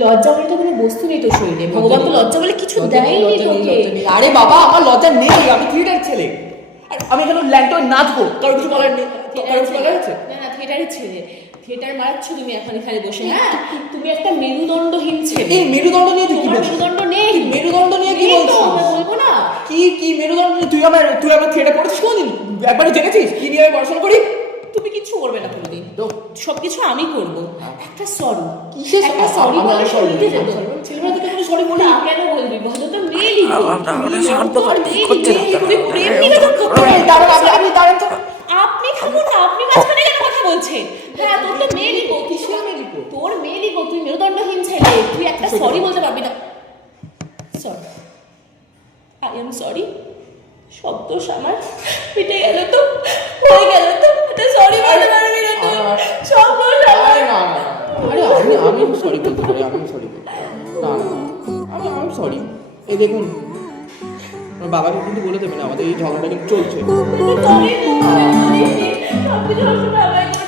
লজ্জা বলে তো কোনো বস্তু নেই তোর শরীরে, ভগবান তো লজ্জা বলে কিছু দেয়নি তোকে। আরে বাবা আমার লজ্জা নেই, আমি থিয়েটার ছেলে, আমি এখানে ল্যাংটো নাচবো, কারো কিছু বলার নেই, কারো কিছু বলার আছে? না না, থিয়েটারের ছেলে, থিয়েটার মারাচ্ছ তুমি এখন এখানে বসে। হ্যাঁ তুমি একটা মেরুদণ্ডহীন ছেলে। এই মেরুদণ্ড নিয়ে তুই কি বলছিস? মেরুদণ্ড নেই, মেরুদণ্ড নিয়ে কি বলছিস? আমরা বলবো না কি মেরুদণ্ড নিয়ে? তুই আমার থিয়েটার পড়েছিস কোনদিন? একবারই জেনেছিস কি নিয়ে আমি পড়াশোনা করি? তুমি কিচ্ছু করবে না কোনোদিন, সবকিছু আমি করবো। একটা সরি, কিসের একটা সরি বলে সরি? নিতে যেত। ছেলেমেয়েরা তো কোনো সরি বলি তা কেন বলবি, বলো তো মেয়েলি তো। আপনি থাকুন না, আপনি মাঝখানে কেন কথা বলছেন? হ্যাঁ তোর তো মেয়েলি গো, কিসের মেয়ে গো? তোর মেয়েলি গো, তুই মেরুদণ্ডহীন ছেলে, তুই একটা সরি বলতে পারবি না। সরি, আই এম সরি, সব দোষ আমার, মিটে গেল তো, হয়ে গেল তো, এটা সরি বলতে পারবি না তুই, সব দোষ আমার। আরে আমি সরি বলতে পারি, আমি সরি বলতে পারি। না আমি সরি। এই দেখুন আমার বাবাকে কিন্তু বলে দেবেন আমাদের এই ঝগড়াটা কিন্তু চলছে। সরি, আপনি যখন বাবাকে